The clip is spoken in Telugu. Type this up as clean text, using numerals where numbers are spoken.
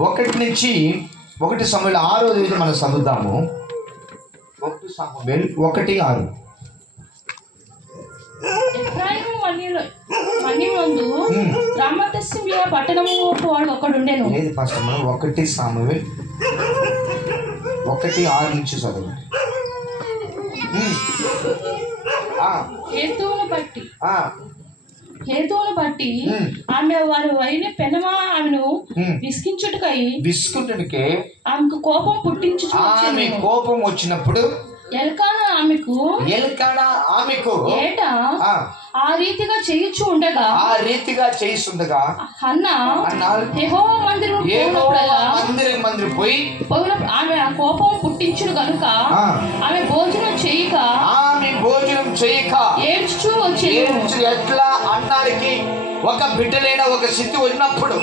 1 సమూయేలు 6 మనం చదువుదాము. 1 సమూయేలు 1:6. ఎఫ్రాయిము మన్యమందు రామతస్య పట్టణము వాడు ఒకడుండెను. లేదు ఫస్ట్ మనం 1 సమూయేలు 1:6 నుంచి చదవండి. హేతువును బట్టి ఆమె వారి వైని పెనమా ఆమెను విసికించుటకై ఆమెకు కోపం కోపం వచ్చినప్పుడు ఎల్కానా ఆమెకు ఏటా ఆ రీతిగా చేయిస్తుండగా హన్నా యెహోవా మందిరం పోయి ఆమె ఆ కోపం పుట్టించును కనుక ఆమె భోజనం చేయక ఏడ్చుచూ వచ్చేది. ఎట్లా అన్నానికి ఒక బిడ్డలైన ఒక స్థితి ఉన్నప్పుడు